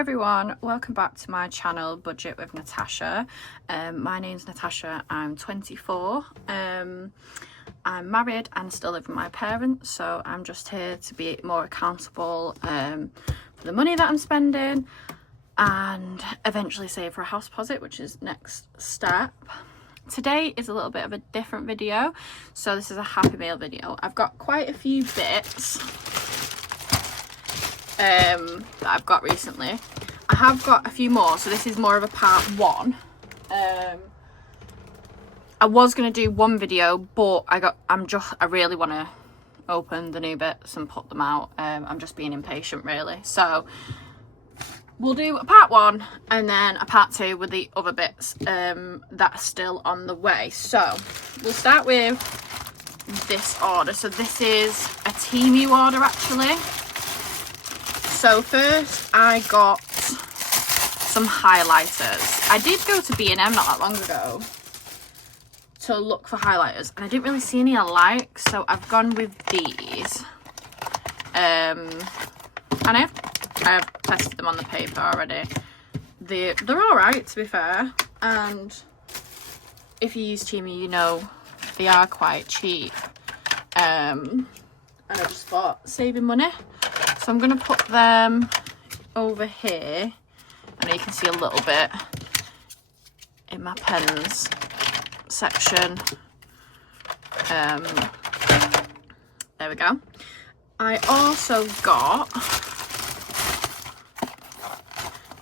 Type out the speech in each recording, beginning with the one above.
everyone, welcome back to my channel Budget with Natasha. My name's Natasha, I'm 24. I'm married and still live with my parents, so I'm just here to be more accountable for the money that I'm spending and eventually save for a house deposit, which is next step. Today is a little bit of a different video, so this is a Happy Meal video. I've got quite a few bits that I've got recently. I have got a few more, so this is more of a part one. I was going to do one video, but I really want to open the new bits and put them out. I'm just being impatient really, so we'll do a part one and then a part two with the other bits that are still on the way. So we'll start with this order. So this is a Temu order actually. So first I got some highlighters. I did go to B&M not that long ago to look for highlighters and I didn't really see any I like, so I've gone with these. And I have tested them on the paper already. They're alright, to be fair, and if you use Temu you know they are quite cheap. And I just thought, saving money. So I'm going to put them over here. I know you can see a little bit in my pens section. There we go. I also got,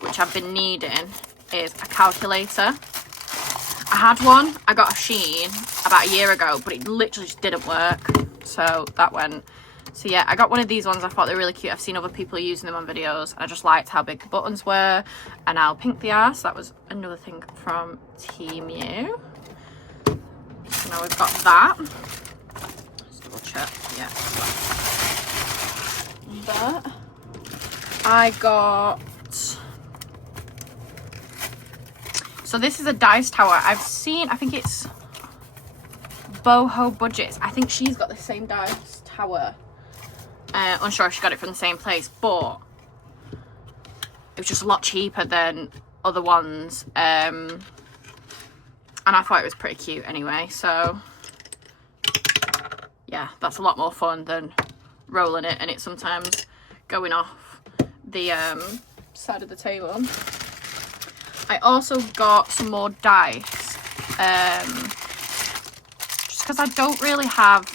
which I've been needing, is a calculator. I had one, I got a Shein about a year ago, but it literally just didn't work. So that went. So yeah, I got one of these ones. I thought they were really cute. I've seen other people using them on videos. I just liked how big the buttons were and how pink they are. So that was another thing from Temu. So now we've got that. Let's double check. Yeah. That. I got... So this is a dice tower. I've seen, I think it's Boho Budgets. I think she's got the same dice tower. Unsure if she got it from the same place, but it was just a lot cheaper than other ones. And I thought it was pretty cute anyway. So yeah, that's a lot more fun than rolling it and it sometimes going off the side of the table. I also got some more dice, just because I don't really have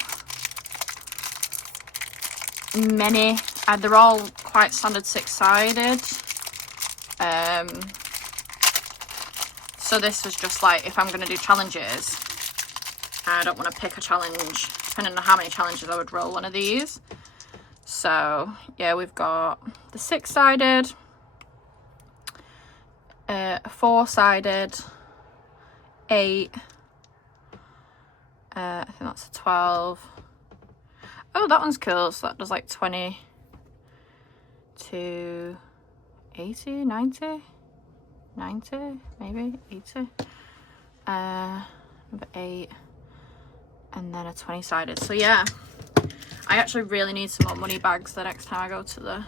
many. They're all quite standard six-sided. So this was just like, if I'm going to do challenges, I don't want to pick a challenge, depending on how many challenges I would roll one of these. So yeah, we've got the six-sided, four-sided, 8, I think that's a 12. Oh, that one's cool. So that does like 20 to 80, 90, maybe 80. Number 8, and then a 20-sided. So yeah, I actually really need some more money bags the next time I go to the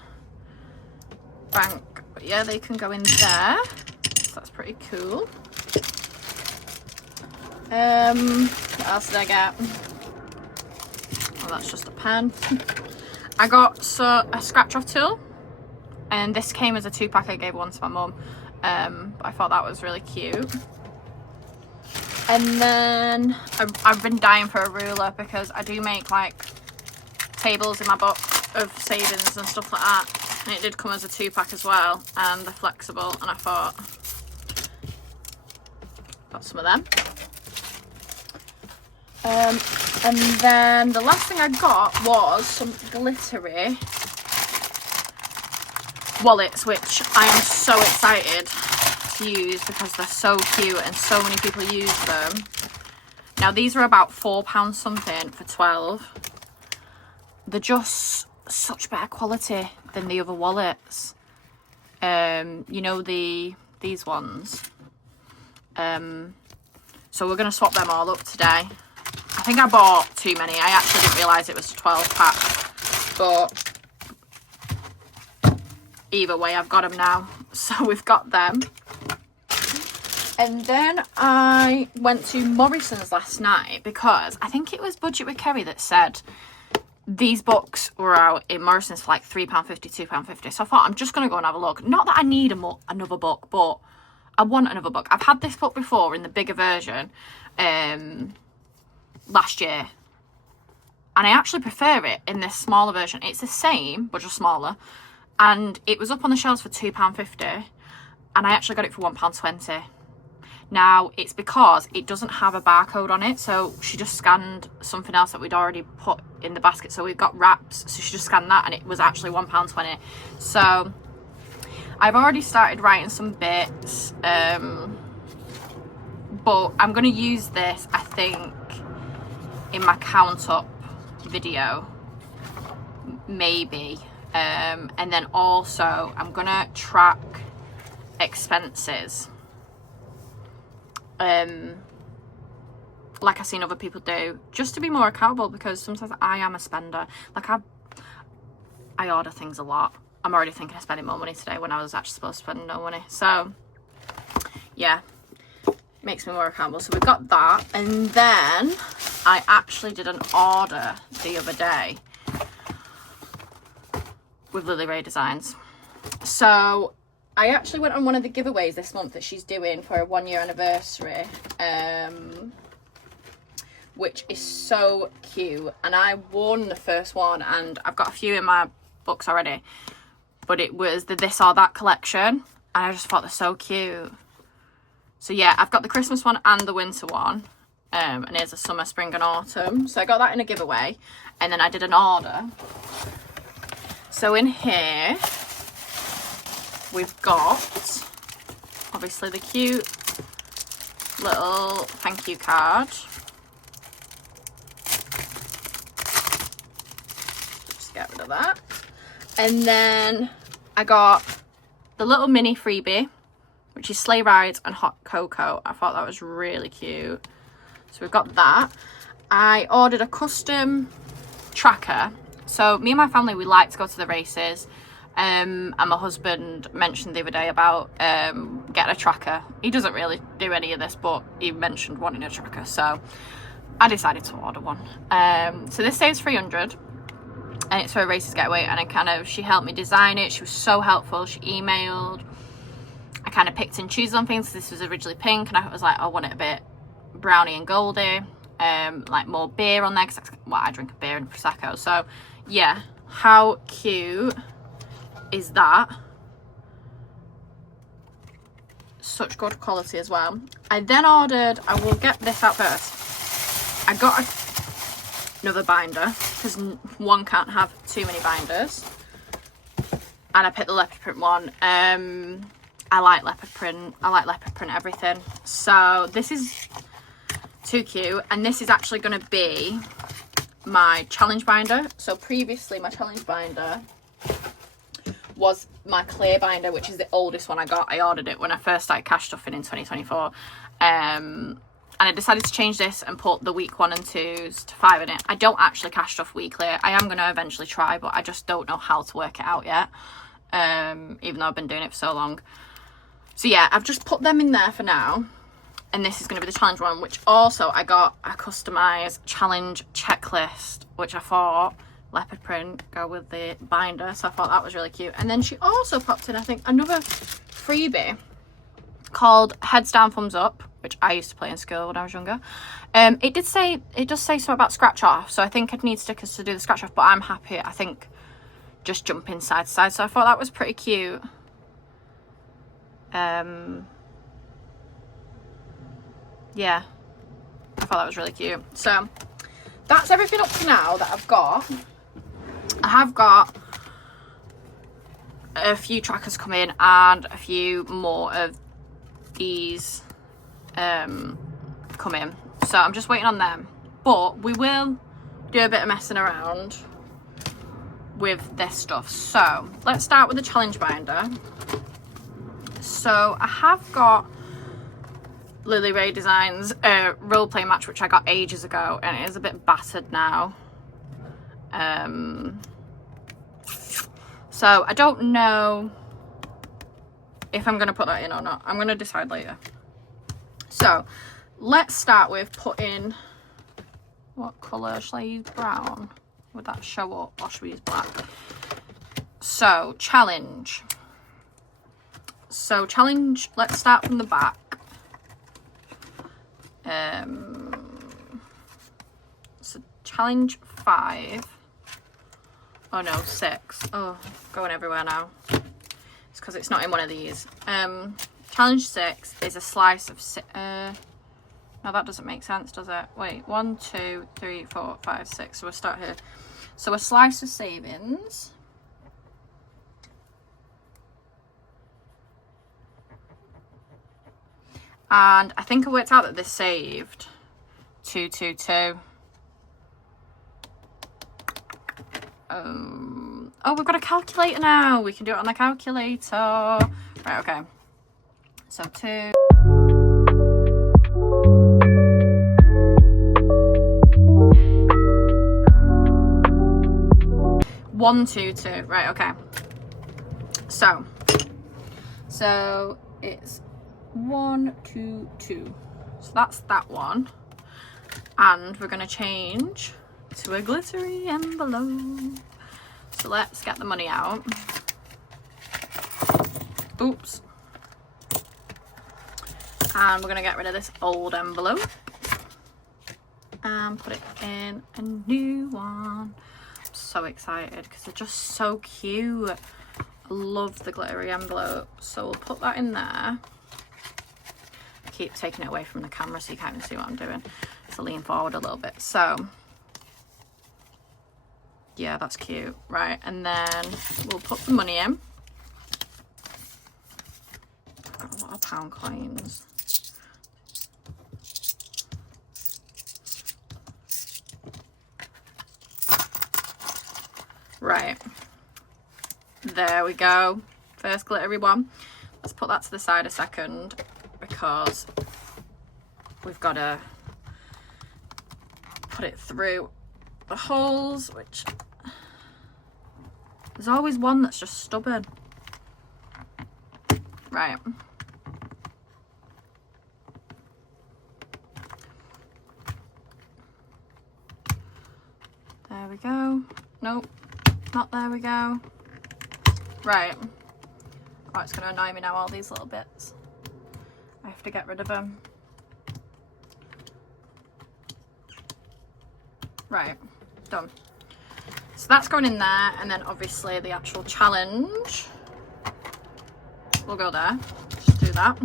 bank. But yeah, they can go in there. So that's pretty cool. What else did I get? Oh, that's just a pen. I got a scratch off tool, and this came as a 2-pack. I gave one to my mum, but I thought that was really cute. And then I've been dying for a ruler because I do make like tables in my book of savings and stuff like that, and it did come as a 2-pack as well, and they're flexible, and I thought got some of them. And then the last thing I got was some glittery wallets, which I am so excited to use because they're so cute and so many people use them. Now these are about £4 something for 12. They're just such better quality than the other wallets. You know, these ones. So we're going to swap them all up today. I think I bought too many. I actually didn't realise it was a 12-pack. But either way, I've got them now. So we've got them. And then I went to Morrison's last night because I think it was Budget with Kerry that said these books were out in Morrison's for like £3.50, £2.50. So I thought I'm just going to go and have a look. Not that I need another book, but I want another book. I've had this book before in the bigger version last year. And I actually prefer it in this smaller version. It's the same, but just smaller. And it was up on the shelves for £2.50. And I actually got it for £1.20. Now, it's because it doesn't have a barcode on it. So she just scanned something else that we'd already put in the basket. So we've got wraps. So she just scanned that and it was actually £1.20. So I've already started writing some bits. But I'm going to use this, I think, in my count up video. Maybe. And then also I'm going to track expenses. Like I've seen other people do, just to be more accountable, because sometimes I am a spender. Like I order things a lot. I'm already thinking of spending more money today when I was actually supposed to spend no money. So yeah, makes me more accountable. So we've got that, and then I actually did an order the other day with Lily Ray Designs. So I actually went on one of the giveaways this month that she's doing for a 1 year anniversary, which is so cute. And I won the first one, and I've got a few in my books already. But it was the This or That collection, and I just thought they're so cute. So yeah, I've got the Christmas one and the winter one, and here's a summer, spring and autumn. So I got that in a giveaway, and then I did an order. So in here we've got obviously the cute little thank you card. Just get rid of that. And then I got the little mini freebie, which is sleigh rides and hot cocoa. I thought that was really cute. So we've got that. I ordered a custom tracker. So me and my family, we like to go to the races. And my husband mentioned the other day about getting a tracker. He doesn't really do any of this, but he mentioned wanting a tracker. So I decided to order one. So this saves £300. And it's for a Races Getaway, and she helped me design it. She was so helpful. She emailed. I kind of picked and choose on things. This was originally pink, and I was like, I want it a bit browny and goldy, like more beer on there, because I drink a beer and Prosecco. So yeah, how cute is that? Such good quality as well. I then ordered, I will get this out first, I got another binder, because one can't have too many binders, and I picked the leopard print one. I like leopard print. I like leopard print everything. So this is too cute, and this is actually going to be my challenge binder. So previously my challenge binder was my clear binder, which is the oldest one I got. I ordered it when I first started cash stuffing in 2024. And I decided to change this and put the week 1 and 2s to 5 in it. I don't actually cash stuff weekly. I am going to eventually try, but I just don't know how to work it out yet. Even though I've been doing it for so long. So yeah, I've just put them in there for now. And this is going to be the challenge one, which also I got a customised challenge checklist, which I thought leopard print go with the binder. So I thought that was really cute. And then she also popped in, I think, another freebie called Heads Down Thumbs Up, which I used to play in school when I was younger. It does say something about scratch off, so I think I'd need stickers to do the scratch off, but I'm happy, I think, just jumping side to side. So I thought that was pretty cute. Yeah, I thought that was really cute. So that's everything up to now that I've got. I have got a few trackers coming and a few more of these come in, so I'm just waiting on them, but we will do a bit of messing around with this stuff. So let's start with the challenge binder. So I have got Lily Ray Designs role play match, which I got ages ago, and it is a bit battered now. So I don't know if I'm going to put that in or not. I'm going to decide later. So let's start with putting, what colour shall I use? Brown. Would that show up, or should we use black? So challenge. So challenge, let's start from the back. So challenge 5. Oh no, 6. Oh, going everywhere now. It's because it's not in one of these. Challenge 6 is a slice of no, that doesn't make sense, does it? Wait, 1, 2, 3, 4, 5, 6. So we'll start here. So a slice of savings. And I think I worked out that this saved 222. Oh, we've got a calculator now. We can do it on the calculator. Right, okay. So 2. One, 2, 2. Right, okay. So it's 1, 2, 2. So that's that one. And we're gonna change to a glittery envelope. So let's get the money out. Oops. And we're gonna get rid of this old envelope and put it in a new one. I'm so excited because they're just so cute. I love the glittery envelope. So we'll put that in there. I keep taking it away from the camera so you can't even see what I'm doing. So lean forward a little bit. So yeah, that's cute. Right, and then we'll put the money in. I've got a lot of pound coins. Right, there we go. First glittery one. Let's put that to the side a second because we've got to put it through the holes, which there's always one that's just stubborn. Right. There we go. Nope, not there we go. Right. Oh, it's going to annoy me now, all these little bits. I have to get rid of them. Right, done. So that's going in there, and then obviously the actual challenge will go there. Just do that.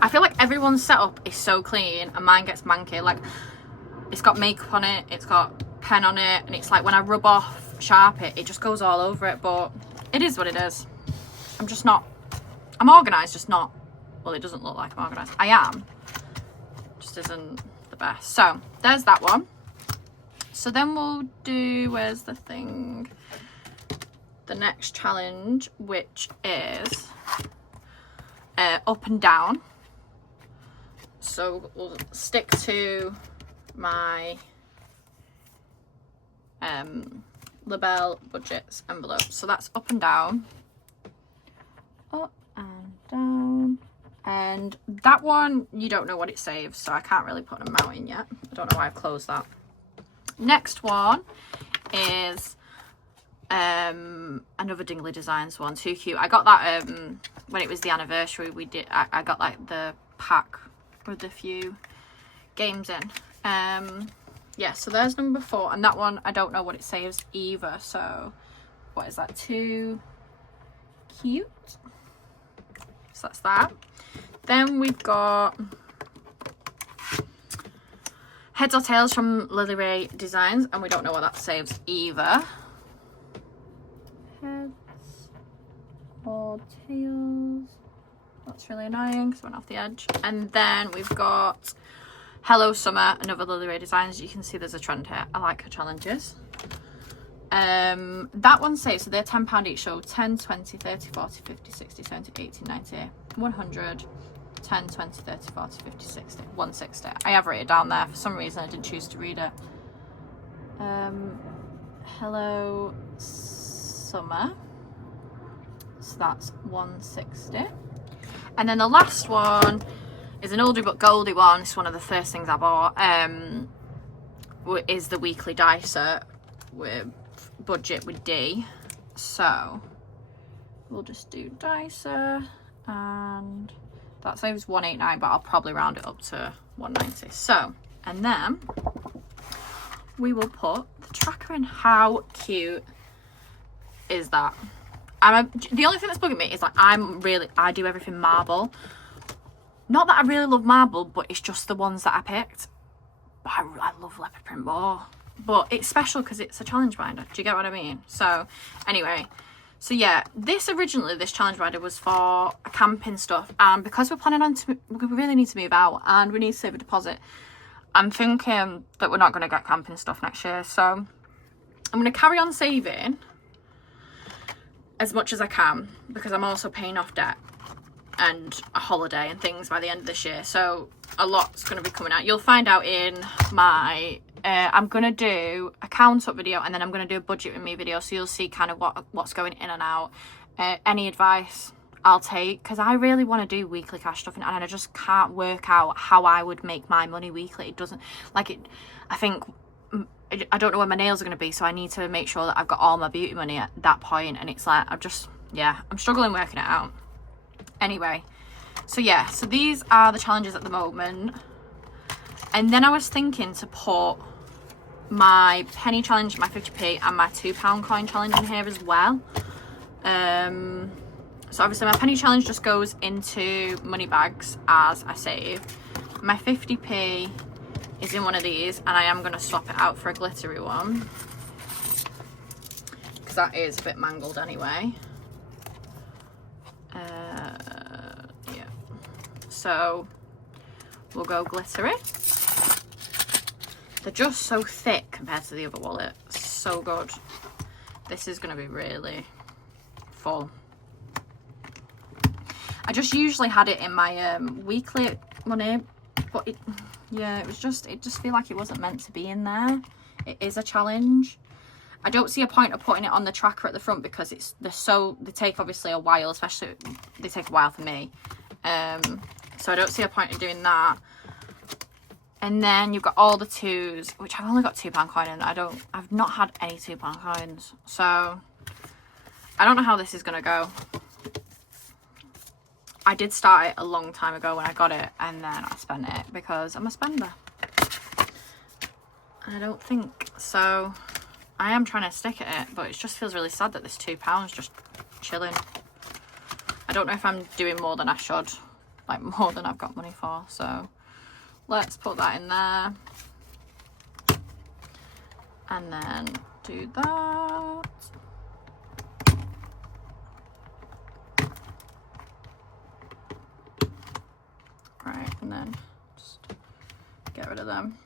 I feel like everyone's setup is so clean and mine gets manky. Like, it's got makeup on it, it's got pen on it, and it's like when I rub off Sharpie, it just goes all over it, but it is what it is. I'm organised, just not, well, it doesn't look like I'm organised. I am, just isn't the best. So there's that one. So then we'll do, where's the thing, the next challenge, which is up and down. So we'll stick to my Labelle Budgets envelope. So that's up and down, up and down. And that one, you don't know what it saves, so I can't really put an amount in yet. I don't know why I've closed that. Next one is another Dingley Designs one. Too cute. I got that when it was the anniversary. I got like the pack with a few games in. Yeah, so there's number 4, and that one I don't know what it saves either. So what is that? Too cute. So that's that. Then we've got Heads or Tails from Lily Ray Designs, and we don't know what that saves either. Heads or Tails. That's really annoying because I went off the edge. And then we've got Hello Summer, another Lily Ray Designs. You can see there's a trend here. I like her challenges. That one saves, so they're £10 each, so 10, 20, 30, 40, 50, 60, 70, 80, 90, 100, 10, 20, 30, 40, 50, 60, 160. I have written it down there. For some reason I didn't choose to read it. Hello Summer. So that's 160. And then the last one is an oldie but goldie one. It's one of the first things I bought. Is the weekly dicer with budget with D. So we'll just do dicer, and that saves 189, but I'll probably round it up to 190. So, and then we will put the tracker in. How cute is that? The only thing that's bugging me is like I do everything marble. Not that I really love marble, but it's just the ones that I picked. But I love leopard print more. But it's special because it's a challenge binder. Do you get what I mean? So anyway, so yeah, this challenge binder was for camping stuff, and because we're planning on we really need to move out and we need to save a deposit, I'm thinking that we're not going to get camping stuff next year. So I'm going to carry on saving as much as I can, because I'm also paying off debt and a holiday and things by the end of this year. So a lot's going to be coming out. You'll find out in my I'm going to do a count up video, and then I'm going to do a budget with me video, so you'll see kind of what's going in and out. Any advice I'll take, because I really want to do weekly cash stuff, and I just can't work out how I would make my money weekly. It doesn't, like, it, I think, I don't know where my nails are going to be, so I need to make sure that I've got all my beauty money at that point, and it's like, I'm struggling working it out. Anyway, so yeah, so these are the challenges at the moment. And then I was thinking to put my penny challenge, my 50p, and my £2 coin challenge in here as well. So obviously my penny challenge just goes into money bags as I save. My 50p is in one of these, and I am going to swap it out for a glittery one, because that is a bit mangled anyway. Yeah, so we'll go glittery. They're just so thick compared to the other wallet. So good. This is going to be really full. I just usually had it in my weekly money, but it just feel like it wasn't meant to be in there. It is a challenge. I don't see a point of putting it on the tracker at the front, because they take obviously a while, especially they take a while for me. So I don't see a point in doing that. And then you've got all the twos, which I've only got £2 coin in. I've not had any £2 coins. So I don't know how this is gonna go. I did start it a long time ago when I got it, and then I spent it because I'm a spender. I don't think so. I am trying to stick at it, but it just feels really sad that this £2 just chilling. I don't know if I'm doing more than I should, like more than I've got money for. So let's put that in there, and then do that. Right, and then just get rid of them.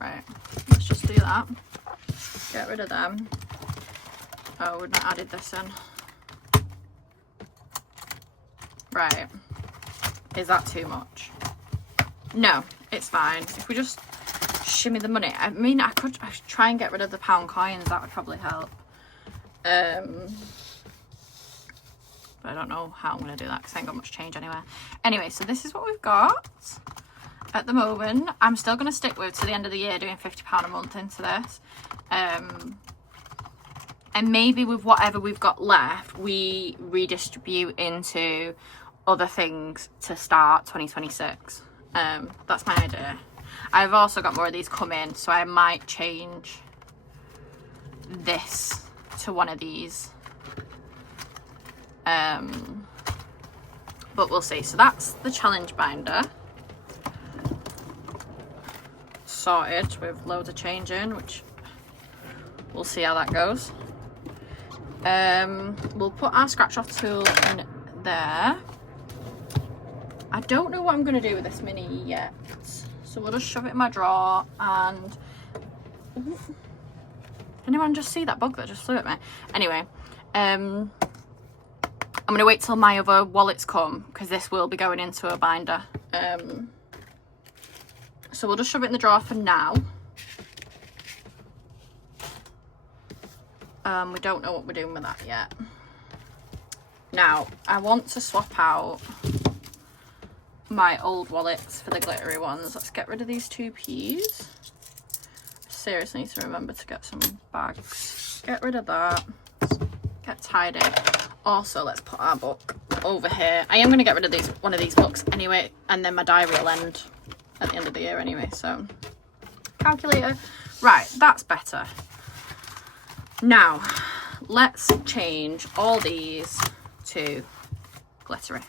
Right, let's just do that. Get rid of them. Oh, we've not added this in. Right. Is that too much? No, it's fine. If we just shimmy the money. I mean, I could try and get rid of the pound coins. That would probably help. But I don't know how I'm going to do that because I ain't got much change anywhere. Anyway, so this is what we've got at the moment. I'm still going to stick with to the end of the year doing £50 a month into this. And maybe with whatever we've got left, we redistribute into other things to start 2026. That's my idea. I've also got more of these come in, so I might change this to one of these. But we'll see. So that's the challenge binder sorted with loads of change in, which we'll see how that goes. We'll put our scratch off tool in there. I don't know what I'm going to do with this mini yet, so we'll just shove it in my drawer. And anyone just see that bug that just flew at me? Anyway, I'm going to wait till my other wallets come, because this will be going into a binder. So we'll just shove it in the drawer for now. We don't know what we're doing with that yet. Now, I want to swap out my old wallets for the glittery ones. Let's get rid of these 2Ps. Seriously need to remember to get some bags. Get rid of that. Get tidy. Also, let's put our book over here. I am going to get rid of one of these books anyway, and then my diary will end at the end of the year anyway, so. Calculator. Right, that's better. Now, let's change all these to glittery.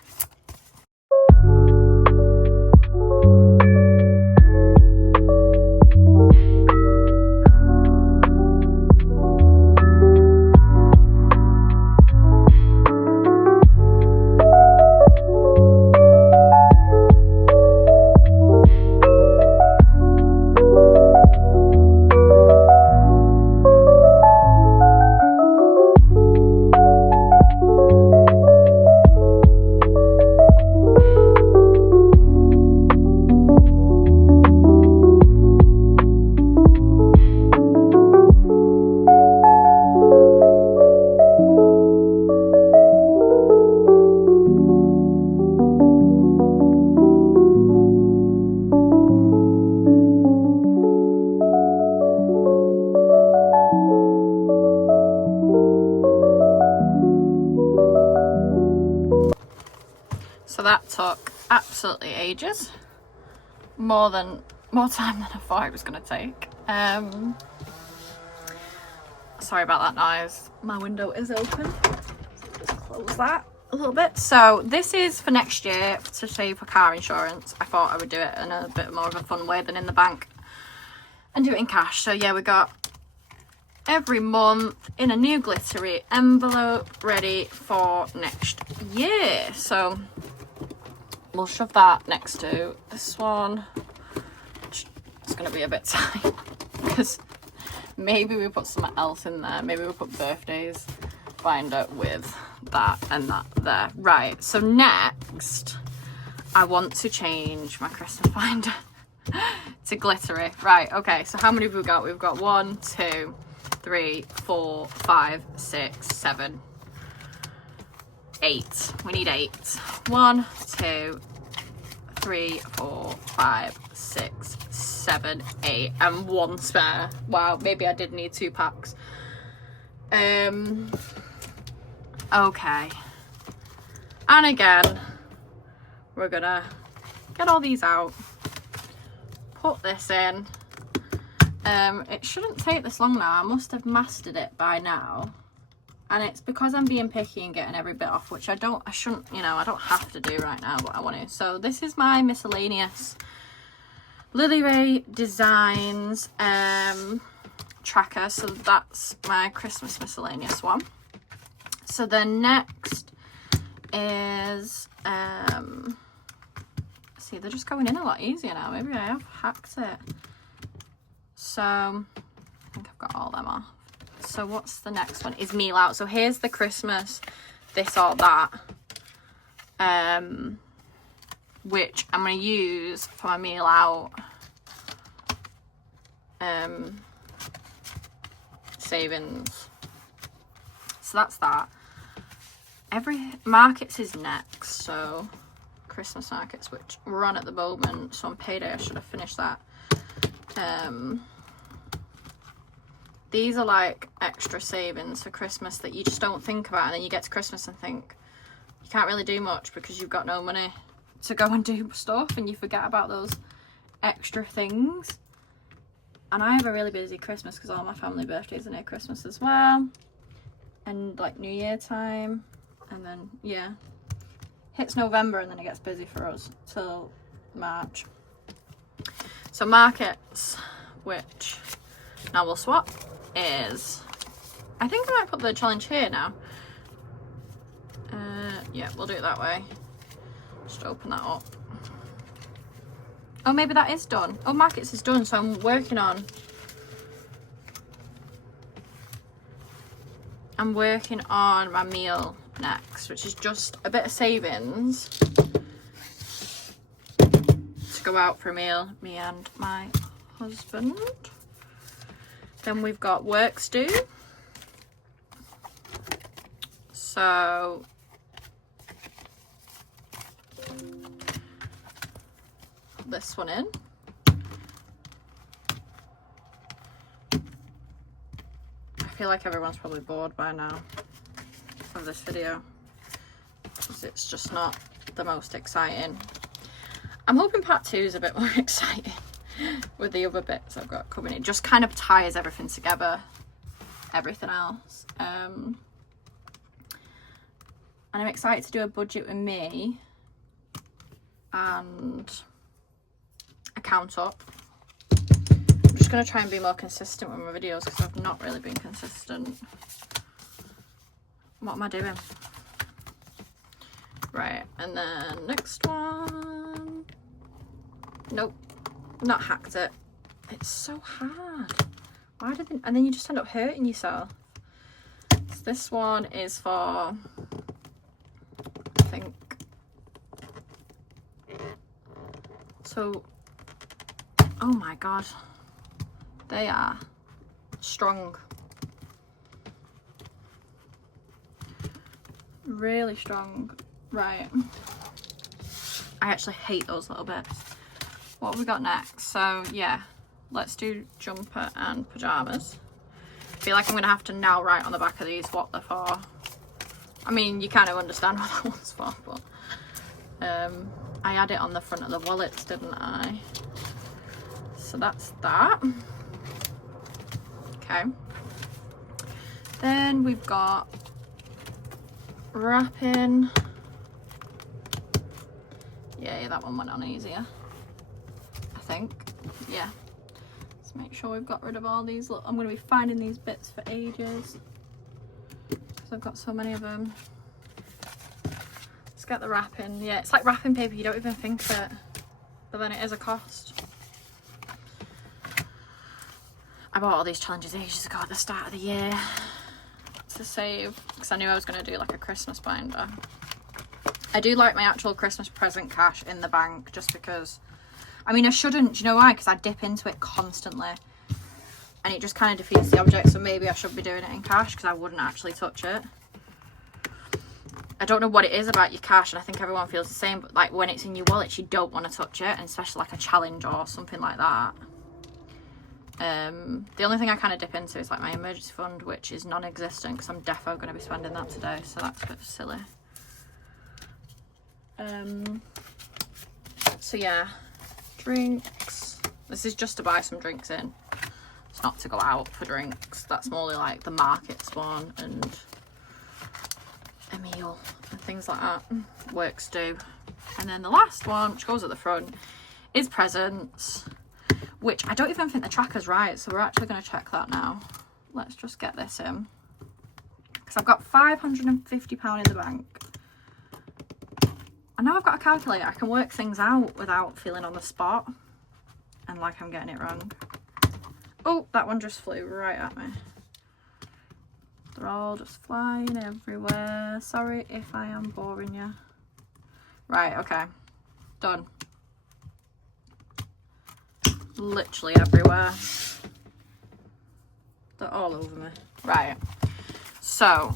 So that took absolutely ages, more time than I thought it was going to take. Sorry about that noise. My window is open. Just close that a little bit. So this is for next year to save for car insurance. I thought I would do it in a bit more of a fun way than in the bank and do it in cash. So yeah, we got every month in a new glittery envelope ready for next year. So we'll shove that next to this one. It's going to be a bit tight because maybe we put something else in there. Maybe we put birthdays binder with that and that there. Right, so next I want to change my Christmas binder to glittery. Right, okay, so how many have we got? We've got 1, 2, 3, 4, 5, 6, 7, 8. We need 8. 1, 2, 3, 4, 5, 6, 7, 8, and 1 spare. Wow, maybe I did need 2 packs. Okay. And again, we're gonna get all these out, put this in. It shouldn't take this long now. I must have mastered it by now. And it's because I'm being picky and getting every bit off, which I shouldn't, you know, I don't have to do right now, but I want to. So this is my miscellaneous Lily Ray Designs tracker. So that's my Christmas miscellaneous one. So then next is, see, they're just going in a lot easier now. Maybe I have hacked it. So I think I've got all them off. So what's the next one? Is Meal Out. So here's the Christmas this or that, which I'm going to use for my Meal Out savings. So that's that. Every markets is next, so Christmas markets, which we're on at the moment. So on payday I should have finished that. These are like extra savings for Christmas that you just don't think about, and then you get to Christmas and think you can't really do much because you've got no money to go and do stuff, and you forget about those extra things. And I have a really busy Christmas because all my family birthdays are near Christmas as well, and like New Year time, and then yeah, hits November and then it gets busy for us till March. So markets, which now we'll swap, is, I think I might put the challenge here now. Yeah, we'll do it that way. Just open that up. Oh, maybe that is done. Oh, markets is done, so I'm working on my meal next, which is just a bit of savings to go out for a meal, me and my husband. Then we've got works due. So put this one in. I feel like everyone's probably bored by now of this video because it's just not the most exciting. I'm hoping part 2 is a bit more exciting with the other bits I've got coming. It just kind of ties everything together, everything else. And I'm excited to do a budget with me and a count up. I'm just going to try and be more consistent with my videos because I've not really been consistent. What am I doing? Right, and then next one. Nope, not hacked it. It's so hard. Why did they, and then you just end up hurting yourself. So this one is for, I think, so, oh my god, they are strong. Really strong. Right. I actually hate those little bits. What have we got next? So yeah, let's do jumper and pyjamas. I feel like I'm gonna have to now write on the back of these what they're for. I mean, you kind of understand what that one's for, but I had it on the front of the wallets, didn't I? So that's that. Okay. Then we've got wrapping. Yeah, that one went on easier, I think. Yeah. Let's make sure we've got rid of all these. Look, I'm going to be finding these bits for ages because I've got so many of them. Let's get the wrapping. Yeah, it's like wrapping paper. You don't even think it, but then it is a cost. I bought all these challenges ages ago at the start of the year to save because I knew I was going to do like a Christmas binder. I do like my actual Christmas present cash in the bank just because, I mean, I shouldn't, do you know why? Because I dip into it constantly and it just kind of defeats the object. So maybe I should be doing it in cash because I wouldn't actually touch it. I don't know what it is about your cash, and I think everyone feels the same, but like when it's in your wallet, you don't want to touch it, and especially like a challenge or something like that. The only thing I kind of dip into is like my emergency fund, which is non-existent because I'm defo going to be spending that today, so that's a bit silly. So yeah, drinks. This is just to buy some drinks in. It's not to go out for drinks. That's more like the markets one and a meal and things like that. Works do. And then the last one, which goes at the front, is presents, which I don't even think the tracker's right. So we're actually going to check that now. Let's just get this in. Because I've got £550 in the bank. And now I've got a calculator, I can work things out without feeling on the spot and like I'm getting it wrong. Oh, that one just flew right at me. They're all just flying everywhere. Sorry if I am boring you. Right, okay. Done. Literally everywhere. They're all over me. Right. So,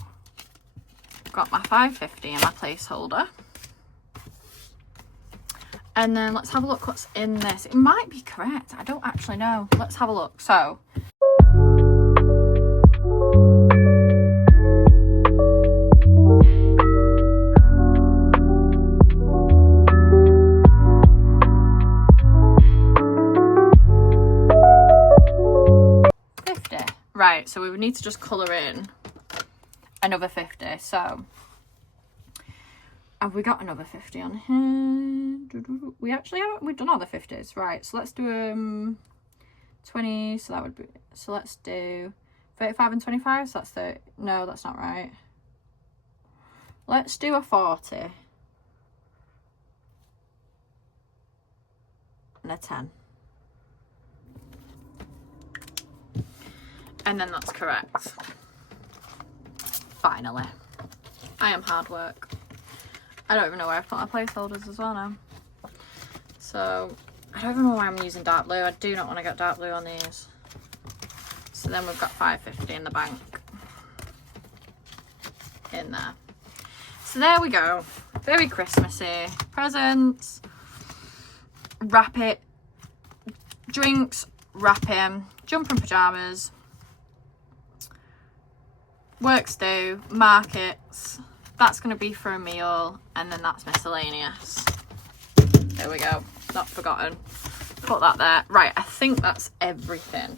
got my 550 in my placeholder. And then let's have a look what's in this. It might be correct. I don't actually know. Let's have a look. So, $50. Right, so we would need to just colour in another 50. So, have we got another 50 on here? We actually haven't. We've done all the 50s. Right, so let's do 20. So that would be, so let's do 35 and 25. So that's 30. No, that's not right. Let's do a 40 and a 10. And then that's correct. Finally. I am hard work. I don't even know where I've put my placeholders as well now. So, I don't even know why I'm using dark blue. I do not want to get dark blue on these. So then we've got 550 in the bank. In there. So there we go. Very Christmassy. Presents. wrap it. Drinks, wrap him. Jumper and pyjamas. Works do. Markets. That's going to be for a meal. And then that's miscellaneous. There we go. Not forgotten. Put that there. Right, I think that's everything.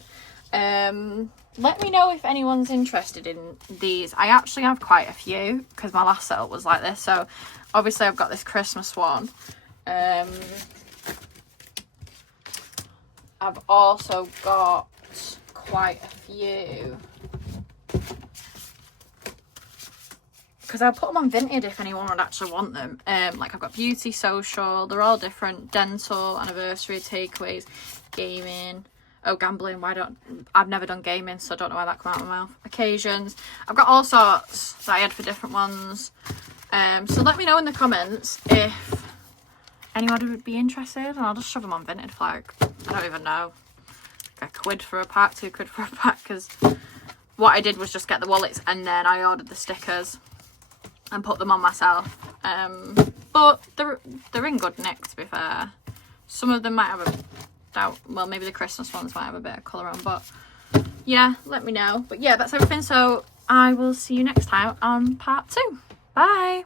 Let me know if anyone's interested in these. I actually have quite a few because my last setup was like this. So obviously I've got this Christmas one. I've also got quite a few because I'll put them on Vinted if anyone would actually want them. Like I've got beauty, social, they're all different. Dental, anniversary, takeaways, gaming. Oh, gambling, I've never done gaming, so I don't know why that came out of my mouth. Occasions. I've got all sorts that I had for different ones. So let me know in the comments if anyone would be interested, and I'll just shove them on Vinted for like, I don't even know, like £1 for a pack, £2 for a pack, because what I did was just get the wallets and then I ordered the stickers and put them on myself. But they're in good nick, to be fair. Some of them might have a doubt, well, maybe the Christmas ones might have a bit of colour on, but yeah, let me know. But yeah, that's everything, so I will see you next time on part 2. Bye.